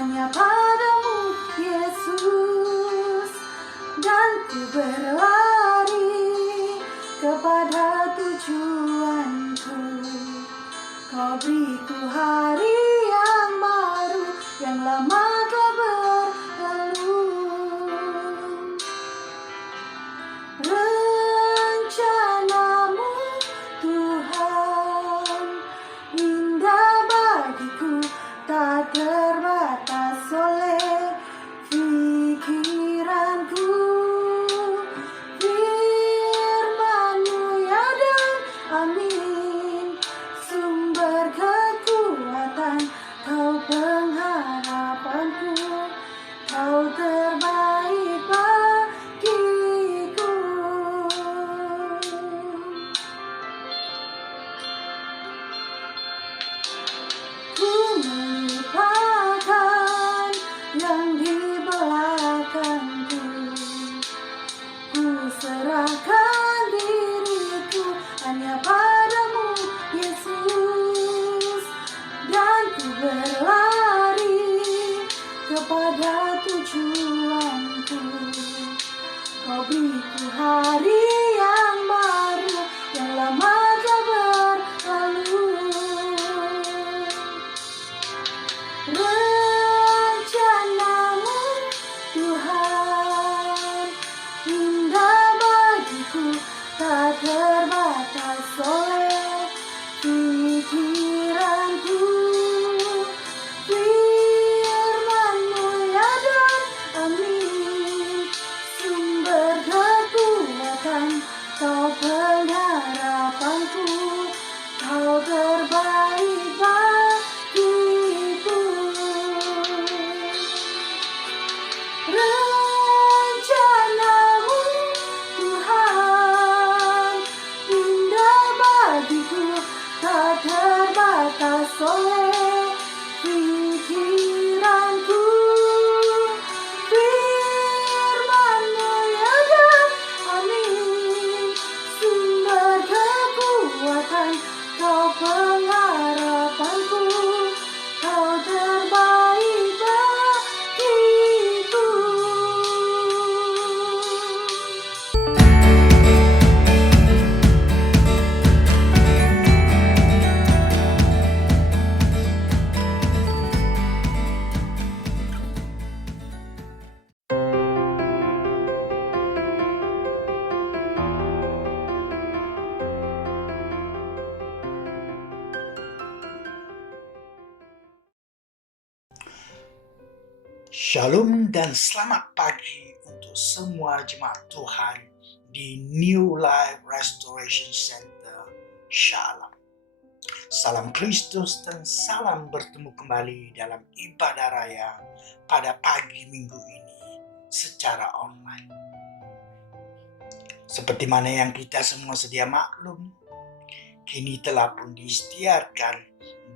hanya padamu Yesus, dan ku berlari kepada tujuanku. Kau beriku hari yang baru, yang lama telah berlalu. Rencanamu Tuhan indah bagiku, tak terbatas oleh pikiranku. Firman-Mu ya dan amin, sumber kekuatan, Kau pengharapanku, Kau terbaik bagiku. Ku melupakan yang di belakangku, ku serahkan diriku hanya padamu Yesus, dan ku berlari kepada tujuanku. Kau beriku hari yang baru, yang lama telah berlalu. Rencana-Mu Tuhan indah bagiku, tak terbatas oleh pikiranku. Firman-Mu ya dan amin, sumber kekuatan, Kau pengharapanku, Kau terbaik bagiku. Rencana-Mu Tuhan indah bagiku, tak terbatas oleh pikiranku. Firman-Mu ya dan amin, sumber kekuatan, Kau pengharapanku, Kau terbaik bagiku. Shalom dan selamat pagi untuk semua jemaat Tuhan di New Life Restoration Center Shalom. Salam Kristus dan salam bertemu kembali dalam ibadah raya pada pagi minggu ini secara online. Seperti mana yang kita semua sedia maklum, kini telah pun diisytiharkan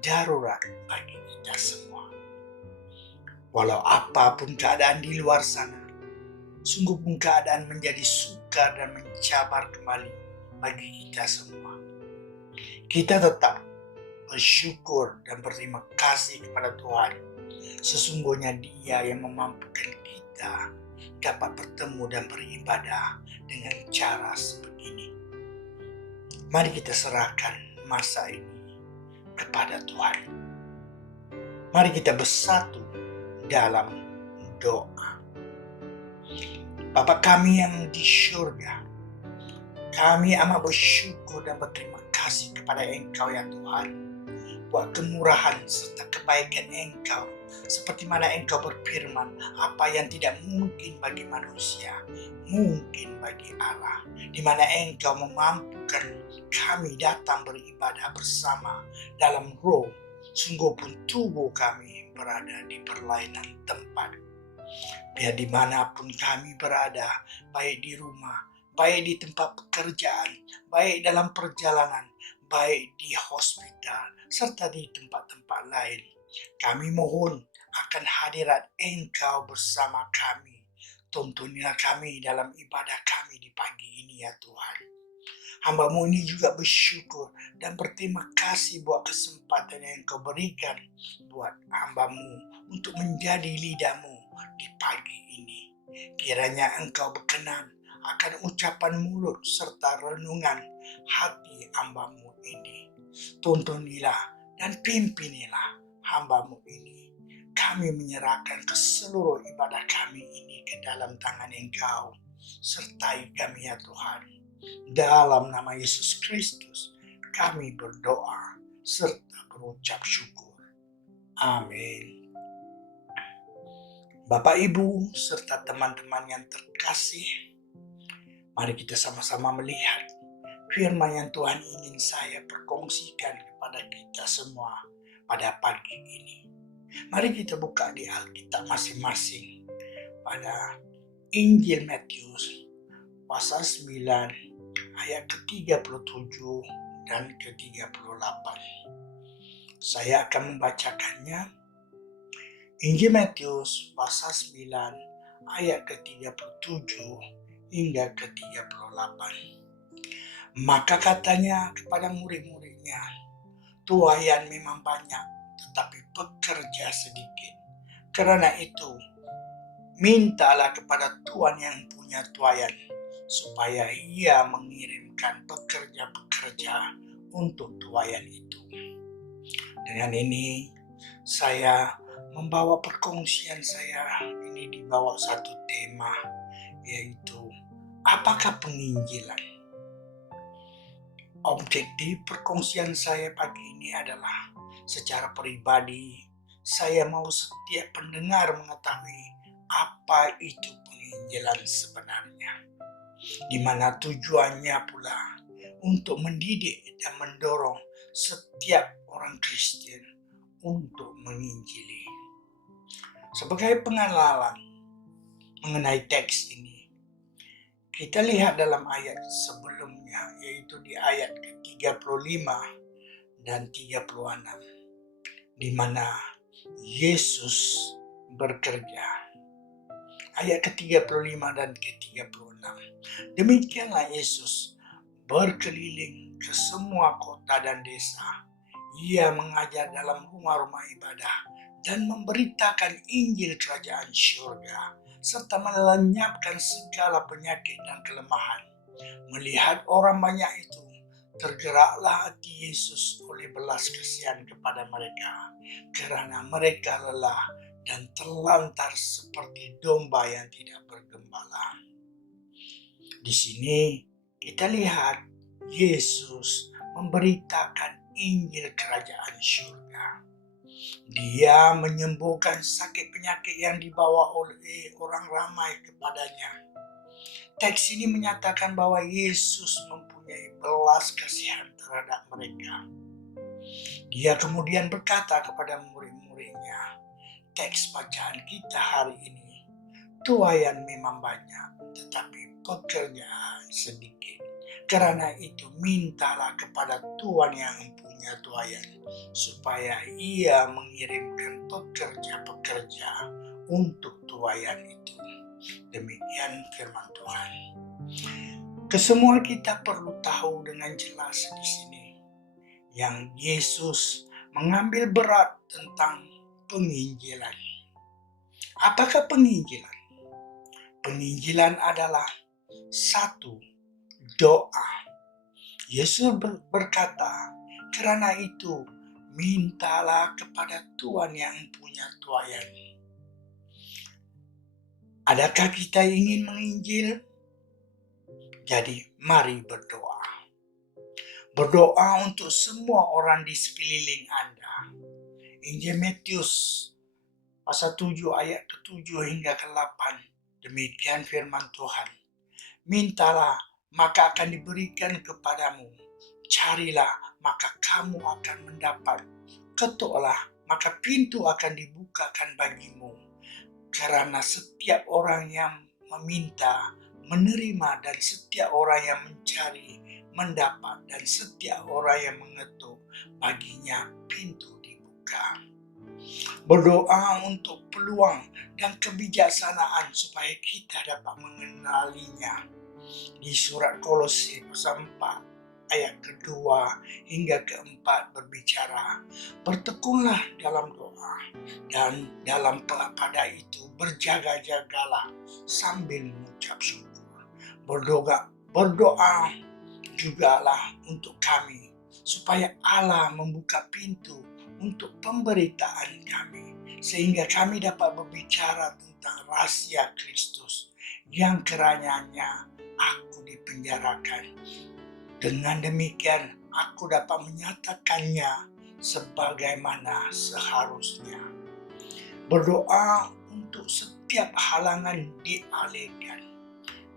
darurat bagi kita semua. Walau apapun keadaan di luar sana, sungguh pun keadaan menjadi sukar dan mencabar kembali bagi kita semua. Kita tetap bersyukur dan berterima kasih kepada Tuhan. Sesungguhnya Dia yang memampukan kita dapat bertemu dan beribadah dengan cara sebegini. Mari kita serahkan masa ini kepada Tuhan. Mari kita bersatu dalam doa. Bapa kami yang di syurga, kami amat bersyukur dan berterima kasih kepada Engkau ya Tuhan, buat kemurahan serta kebaikan Engkau, seperti mana Engkau berfirman, apa yang tidak mungkin bagi manusia, mungkin bagi Allah, di mana Engkau memampukan kami datang beribadah bersama dalam roh. Sungguh pun tubuh kami berada di berlainan tempat. Biar dimanapun kami berada, baik di rumah, baik di tempat pekerjaan, baik dalam perjalanan, baik di hospital, serta di tempat-tempat lain, kami mohon akan hadirat Engkau bersama kami. Tuntunilah kami dalam ibadah kami di pagi ini ya Tuhan. Hamba-Mu ini juga bersyukur dan berterima kasih buat kesempatan yang Engkau berikan buat hamba-Mu untuk menjadi lidah-Mu di pagi ini. Kiranya Engkau berkenan akan ucapan mulut serta renungan hati hamba-Mu ini. Tuntunilah dan pimpinilah hamba-Mu ini. Kami menyerahkan ke seluruh ibadah kami ini ke dalam tangan Engkau. Sertai kami ya Tuhan. Dalam nama Yesus Kristus kami berdoa serta berucap syukur. Amin. Bapak Ibu serta teman-teman yang terkasih, mari kita sama-sama melihat firman yang Tuhan ingin saya perkongsikan kepada kita semua pada pagi ini. Mari kita buka di Alkitab masing-masing pada Injil Matius pasal 9 ayat ke-37 dan ke-38. Saya akan membacakannya. Injil Matius pasal 9 ayat ke-37 hingga ke-38. Maka katanya kepada murid-muridnya, tuaian memang banyak, tetapi pekerja sedikit. Karena itu, mintalah kepada Tuhan yang punya tuaian, supaya ia mengirimkan pekerja-pekerja untuk tuaian itu. Dengan ini, saya membawa perkongsian saya ini di bawah satu tema, yaitu apakah penginjilan? Objektif perkongsian saya pagi ini adalah secara pribadi, saya mau setiap pendengar mengetahui apa itu penginjilan sebenarnya, di mana tujuannya pula untuk mendidik dan mendorong setiap orang Kristen untuk menginjili. Sebagai pengenalan mengenai teks ini, kita lihat dalam ayat sebelumnya, yaitu di ayat ke-35 dan 36, di mana Yesus bekerja. Ayat ke-35 dan ke-36. Demikianlah Yesus berkeliling ke semua kota dan desa. Ia mengajar dalam rumah-rumah ibadah dan memberitakan Injil Kerajaan Syurga, serta melenyapkan segala penyakit dan kelemahan. Melihat orang banyak itu, tergeraklah hati Yesus oleh belas kasihan kepada mereka, karena mereka lelah dan terlantar seperti domba yang tidak bergembala. Di sini kita lihat Yesus memberitakan Injil Kerajaan Syurga. Dia menyembuhkan sakit penyakit yang dibawa oleh orang ramai kepadanya. Teks ini menyatakan bahwa Yesus mempunyai belas kasihan terhadap mereka. Dia kemudian berkata kepada murid-muridnya, teks bacaan kita hari ini, tuaian memang banyak, tetapi pekerjaan sedikit. Karena itu mintalah kepada Tuhan yang punya tuaian, supaya ia mengirimkan pekerja-pekerja untuk tuaian itu. Demikian firman Tuhan. Kesemua kita perlu tahu dengan jelas di sini, yang Yesus mengambil berat tentang penginjilan. Apakah penginjilan? Penginjilan adalah satu, doa. Yesus berkata, karena itu mintalah kepada Tuhan yang punya tuaian. Adakah kita ingin menginjil? Jadi mari berdoa. Berdoa untuk semua orang di sekeliling Anda. Injil Matius pasal 7 ayat ke-7 hingga ke-8. Demikian firman Tuhan. Mintalah, maka akan diberikan kepadamu. Carilah, maka kamu akan mendapat. Ketuklah, maka pintu akan dibukakan bagimu. Karena setiap orang yang meminta, menerima, dan setiap orang yang mencari, mendapat, dan setiap orang yang mengetuk, baginya pintu dibuka. Berdoa untuk peluang dan kebijaksanaan supaya kita dapat mengenalinya. Di surat Kolose pasal 4 ayat kedua hingga keempat berbicara, bertekunlah dalam doa dan dalam pada itu berjaga-jagalah sambil mengucap syukur. Berdoa jugalah untuk kami supaya Allah membuka pintu untuk pemberitaan kami sehingga kami dapat berbicara tentang rahasia Kristus yang kerananya aku dipenjarakan. Dengan demikian aku dapat menyatakannya sebagaimana seharusnya. Berdoa untuk setiap halangan dialihkan.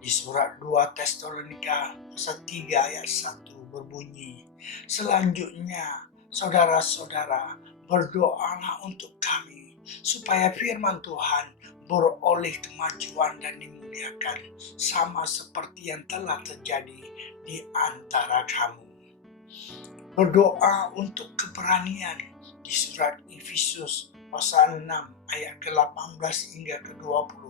Di surat 2 Tesalonika pasal 3 ayat 1 berbunyi, selanjutnya saudara-saudara berdoalah untuk kami supaya firman Tuhan beroleh kemajuan dan dimuliakan sama seperti yang telah terjadi di antara kamu. Berdoa untuk keberanian di surat Efesus pasal 6 ayat ke-18 hingga ke-20.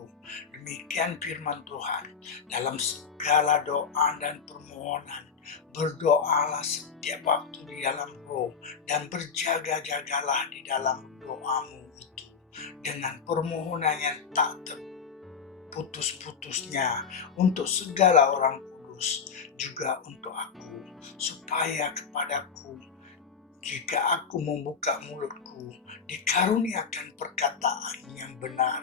Demikian firman Tuhan, dalam segala doa dan permohonan berdoalah setiap waktu di dalam roh dan berjaga-jagalah di dalam doamu itu dengan permohonan yang tak terputus-putusnya untuk segala orang kudus, juga untuk aku, supaya kepadaku jika aku membuka mulutku dikaruniakan perkataan yang benar,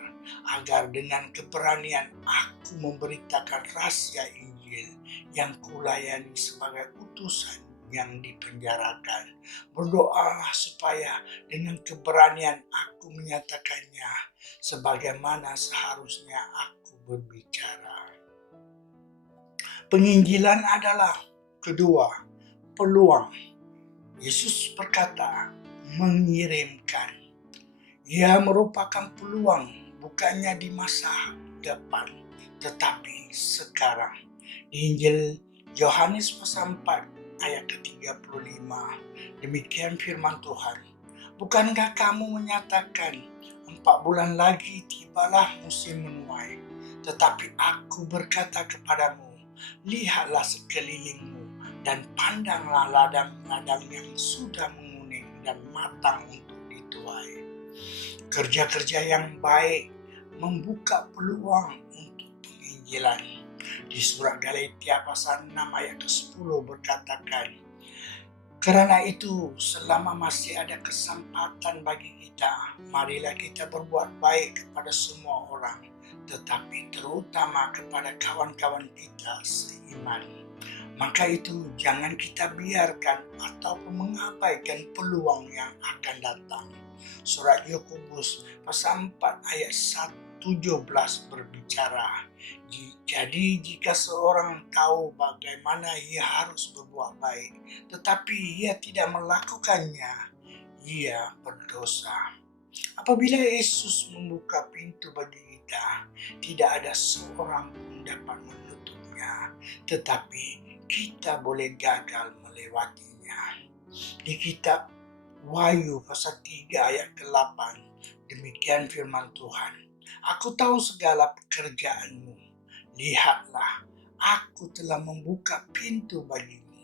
agar dengan keberanian aku memberitakan rahasia Injil yang kulayani sebagai utusan yang dipenjarakan. Berdoalah supaya dengan keberanian aku menyatakannya sebagaimana seharusnya aku berbicara. Penginjilan adalah kedua, peluang. Yesus berkata, mengirimkan. Ia merupakan peluang, bukannya di masa depan, tetapi sekarang. Di Injil Yohanes pasal 4 ayat ke-35, demikian firman Tuhan. Bukankah kamu menyatakan 4 bulan lagi tibalah musim menuai? Tetapi aku berkata kepadamu, lihatlah sekelilingmu dan pandanglah ladang-ladang yang sudah menguning dan matang untuk dituai. Kerja-kerja yang baik membuka peluang untuk penginjilan. Di surat Galatia pasal 6 ayat ke-10 berkatakan, karena itu selama masih ada kesempatan bagi kita, marilah kita berbuat baik kepada semua orang, tetapi terutama kepada kawan-kawan kita seiman. Maka itu jangan kita biarkan ataupun mengabaikan peluang yang akan datang. Surat Yakobus pasal 4 ayat 17 berbicara, jadi jika seorang tahu bagaimana ia harus berbuat baik, tetapi ia tidak melakukannya, ia berdosa. Apabila Yesus membuka pintu bagi kita, tidak ada seorang pun dapat menutupnya, tetapi kita boleh gagal melewatinya. Di kitab Wahyu pasal 3 ayat ke-8, demikian firman Tuhan. Aku tahu segala pekerjaanmu. Lihatlah, aku telah membuka pintu bagimu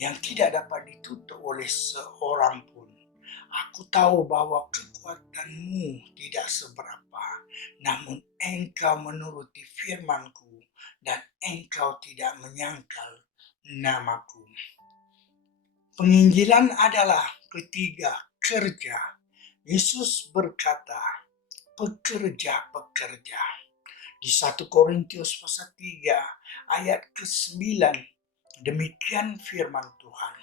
yang tidak dapat ditutup oleh seorang pun. Aku tahu bahwa kekuatanmu tidak seberapa, namun engkau menuruti firmanku dan engkau tidak menyangkal namaku. Penginjilan adalah ketiga, kerja. Yesus berkata, pekerja-pekerja. Di 1 Korintus pasal 3 ayat ke-9, demikian firman Tuhan.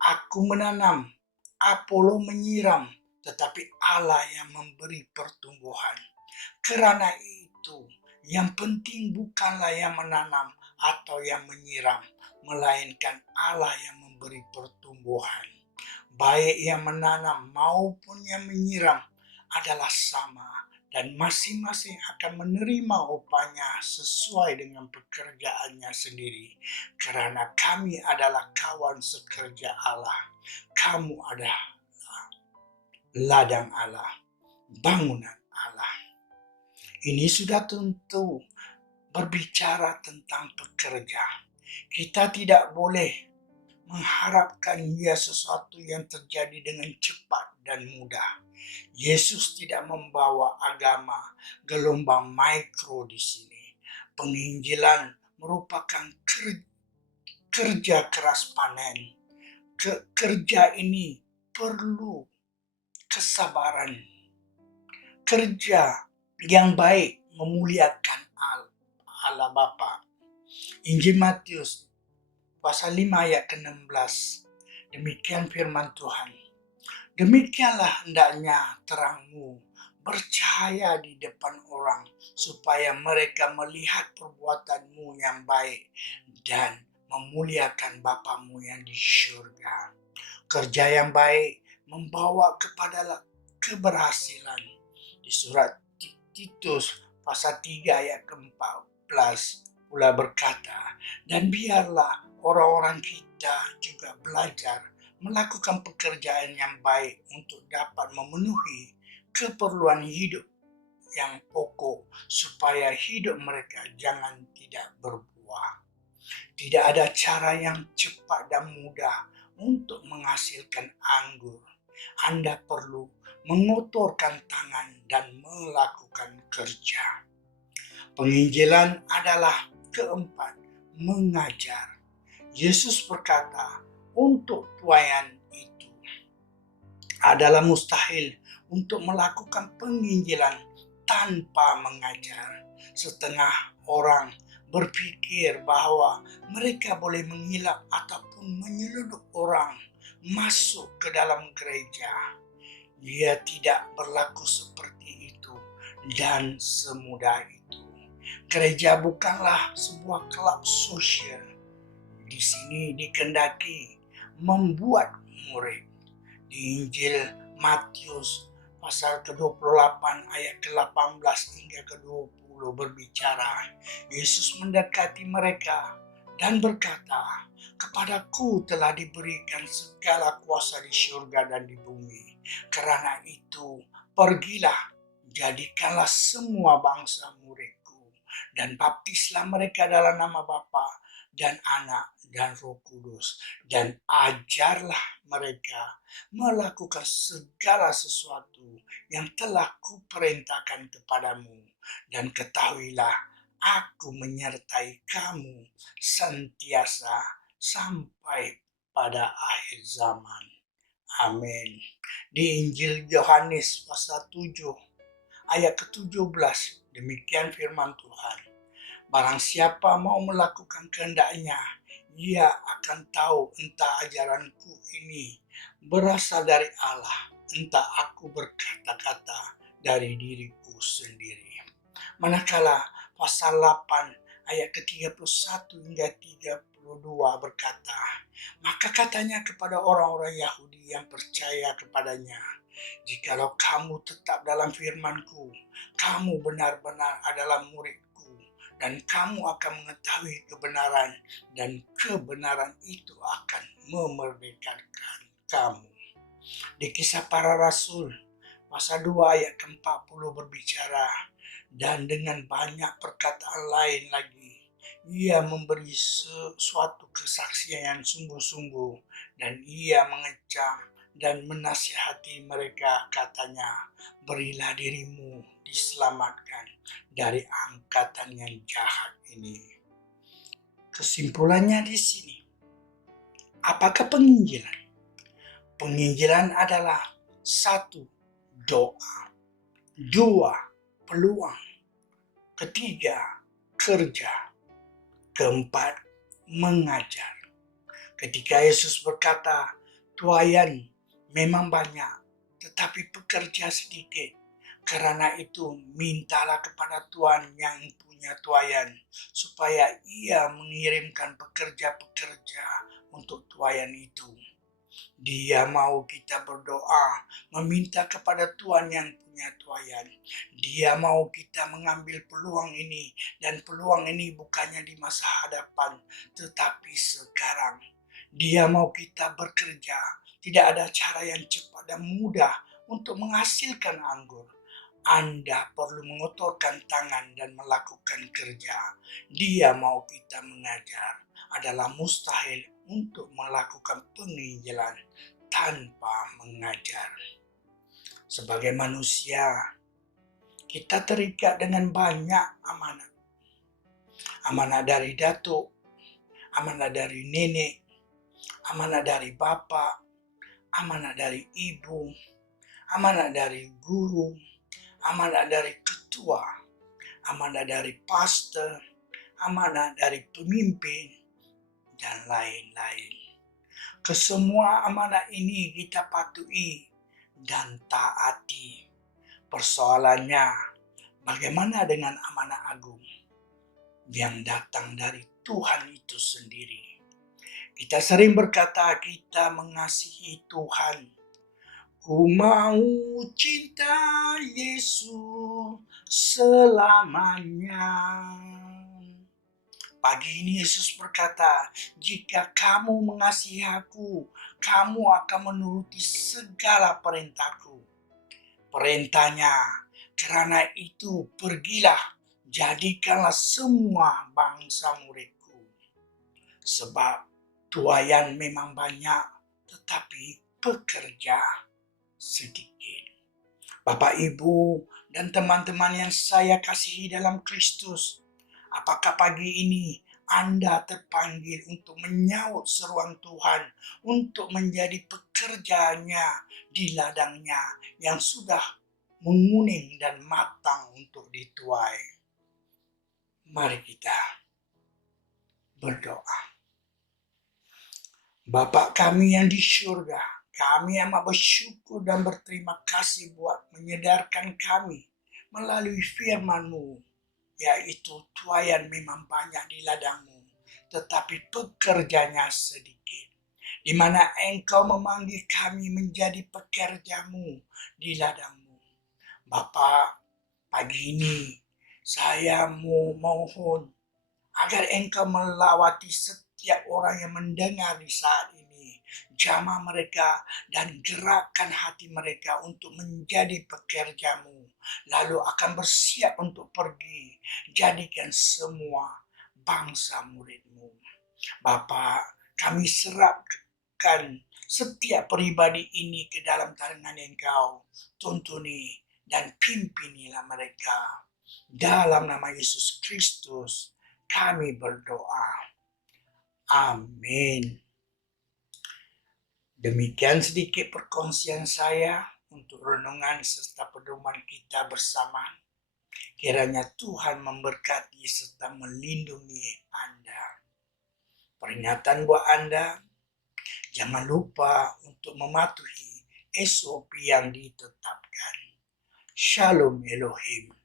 Aku menanam, Apollo menyiram, tetapi Allah yang memberi pertumbuhan. Karena itu, yang penting bukanlah yang menanam atau yang menyiram, melainkan Allah yang memberi pertumbuhan. Baik yang menanam maupun yang menyiram adalah sama, dan masing-masing akan menerima upahnya sesuai dengan pekerjaannya sendiri. Karena kami adalah kawan sekerja Allah. Kamu adalah ladang Allah, bangunan Allah. Ini sudah tentu berbicara tentang pekerja. Kita tidak boleh mengharapkan sesuatu yang terjadi dengan cepat dan mudah. Yesus tidak membawa agama gelombang mikro di sini. Penginjilan merupakan kerja keras panen. Kerja ini perlu kesabaran. Kerja yang baik memuliakan Allah Bapa. Injil Matius pasal 5 ayat ke-16. Demikian firman Tuhan. Demikianlah hendaknya terangmu bercahaya di depan orang, supaya mereka melihat perbuatanmu yang baik dan memuliakan Bapamu yang di surga. Kerja yang baik membawa kepada keberhasilan. Di surat Titus pasal 3 ayat ke-14 pula berkata, dan biarlah orang-orang kita juga belajar melakukan pekerjaan yang baik untuk dapat memenuhi keperluan hidup yang pokok, supaya hidup mereka jangan tidak berbuah. Tidak ada cara yang cepat dan mudah untuk menghasilkan anggur. Anda perlu mengotorkan tangan dan melakukan kerja. Penginjilan adalah keempat, mengajar. Yesus berkata, untuk tuayan itu adalah mustahil untuk melakukan penginjilan tanpa mengajar. Setengah orang berpikir bahwa mereka boleh menghilap ataupun menyelundup orang masuk ke dalam gereja. Dia tidak berlaku seperti itu dan semudah itu. Gereja bukanlah sebuah klub sosial. Di sini dikehendaki membuat murid. Di Injil Matius pasal ke-28 ayat ke-18 hingga ke-20 berbicara, Yesus mendekati mereka dan berkata, kepadaku telah diberikan segala kuasa di surga dan di bumi. Karena itu, pergilah, jadikanlah semua bangsa muridku, dan baptislah mereka dalam nama Bapa dan Anak dan Roh Kudus, dan ajarlah mereka melakukan segala sesuatu yang telah kuperintahkan kepadamu, dan ketahuilah aku menyertai kamu sentiasa sampai pada akhir zaman. Amin. Di Injil Yohanes pasal 7 ayat ke-17, demikian firman Tuhan. Barang siapa mau melakukan kehendaknya, ia akan tahu entah ajaranku ini berasal dari Allah, entah aku berkata-kata dari diriku sendiri. Manakala pasal 8 ayat ke-31 hingga 32 berkata, maka katanya kepada orang-orang Yahudi yang percaya kepadanya, jikalau kamu tetap dalam firman-Ku, kamu benar-benar adalah murid-Ku, dan kamu akan mengetahui kebenaran, dan kebenaran itu akan memerdekakan kamu. Di Kisah Para Rasul pasal 2 ayat ke-40 berbicara, dan dengan banyak perkataan lain lagi, ia memberi suatu kesaksian yang sungguh-sungguh, dan ia mengecam dan menasihati mereka, katanya, berilah dirimu diselamatkan dari angkatan yang jahat ini. Kesimpulannya di sini, apakah penginjilan? Penginjilan adalah 1. Doa, 2. Peluang, 3. Kerja, 4. Mengajar. Ketika Yesus berkata, tuayan memang banyak, tetapi pekerja sedikit. Karena itu mintalah kepada Tuhan yang punya tuayan, supaya ia mengirimkan pekerja-pekerja untuk tuayan itu. Dia mau kita berdoa, meminta kepada Tuhan yang punya tuayan. Dia mau kita mengambil peluang ini, dan peluang ini bukannya di masa hadapan, tetapi sekarang. Dia mau kita bekerja. Tidak ada cara yang cepat dan mudah untuk menghasilkan anggur. Anda perlu mengotorkan tangan dan melakukan kerja. Dia mau kita mengajar. Adalah mustahil untuk melakukan penginjilan tanpa mengajar. Sebagai manusia, kita terikat dengan banyak amanat. Amanat dari datuk, amanat dari nenek, amanat dari bapak, amanat dari ibu, amanat dari guru, amanat dari ketua, amanat dari pastor, amanat dari pemimpin, dan lain-lain. Kesemua amanat ini kita patuhi dan taati. Persoalannya, bagaimana dengan amanat agung yang datang dari Tuhan itu sendiri? Kita sering berkata kita mengasihi Tuhan. Ku mau cinta Yesus selamanya. Pagi ini Yesus berkata, jika kamu mengasihi aku, kamu akan menuruti segala perintahku. Perintahnya, karena itu pergilah, jadikanlah semua bangsa muridku. Sebab tuayan memang banyak, tetapi pekerja sedikit. Bapak, Ibu, dan teman-teman yang saya kasihi dalam Kristus, apakah pagi ini Anda terpanggil untuk menyahut seruan Tuhan untuk menjadi pekerjanya di ladangnya yang sudah menguning dan matang untuk dituai? Mari kita berdoa. Bapa kami yang di surga, kami amat bersyukur dan berterima kasih buat menyedarkan kami melalui firman-Mu, yaitu tuayan memang banyak di ladang-Mu, tetapi pekerjanya sedikit. Di mana Engkau memanggil kami menjadi pekerja-Mu di ladang-Mu. Bapa, pagi ini saya mohon agar Engkau melawati setiap orang yang mendengar di saat ini. Jamah mereka dan gerakkan hati mereka untuk menjadi pekerja-Mu. Lalu akan bersiap untuk pergi. Jadikan semua bangsa murid-Mu. Bapa, kami serahkan setiap pribadi ini ke dalam tangan Engkau. Tuntuni dan pimpinilah mereka. Dalam nama Yesus Kristus, kami berdoa. Amin. Demikian sedikit perkongsian saya untuk renungan serta pedoman kita bersama. Kiranya Tuhan memberkati serta melindungi Anda. Peringatan buat Anda, jangan lupa untuk mematuhi SOP yang ditetapkan. Shalom Elohim.